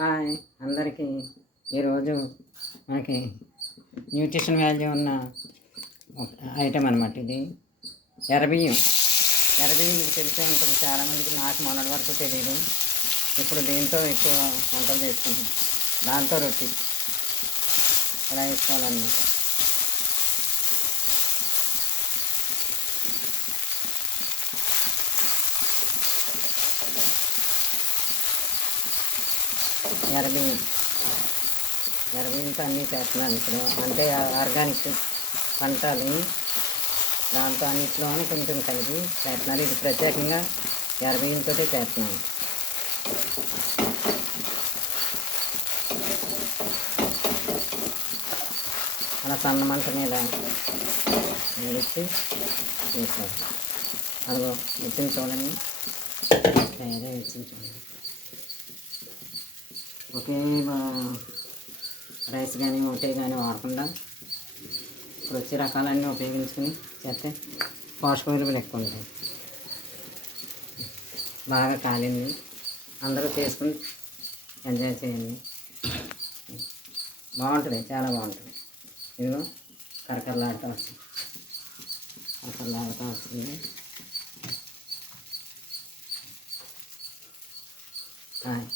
Hi అందరికీ. ఈరోజు మనకి న్యూట్రిషన్ వాల్యూ ఉన్న ఐటెం అనమాట ఇది. ఎర్రబియ్యం మీకు తెలిసే ఉంటుంది చాలామందికి. నాకు మొన్నటి వరకు తెలియదు. ఇప్పుడు దీంతో ఎక్కువ వంటలు చేసుకుంటున్నాం. దాంతో రొట్టి ఎలా వేసుకోవాలన్నమాట. ఎర్రబియ్యంతో అన్నీ చేస్తున్నాను ఇప్పుడు. అంటే ఆర్గానిక్ పంటలు దాంతో అన్నింటిలోనే కొంచెం కలిపి చేస్తున్నారు. ఇది ప్రత్యేకంగా ఎర్రబియ్యంతో చేస్తున్నాను. అలా సన్న మంట మీద వేసి చేస్తారు. అదిగో వచ్చింది చూడండి, తయారై వచ్చింది చూడండి. ఒకే రైస్ కానీ ఒకటే కానీ వాడకుండా ఇప్పుడు వచ్చే రకాలన్నీ ఉపయోగించుకుని చేస్తే పోషక విలువలు ఎక్కువ ఉంటాయి. బాగా కాలింది, అందరూ చేసుకుని ఎంజాయ్ చేయండి. బాగుంటుంది, చాలా బాగుంటుంది. ఇదిగో కరకరలాడుతూ వస్తుంది. హాయ్.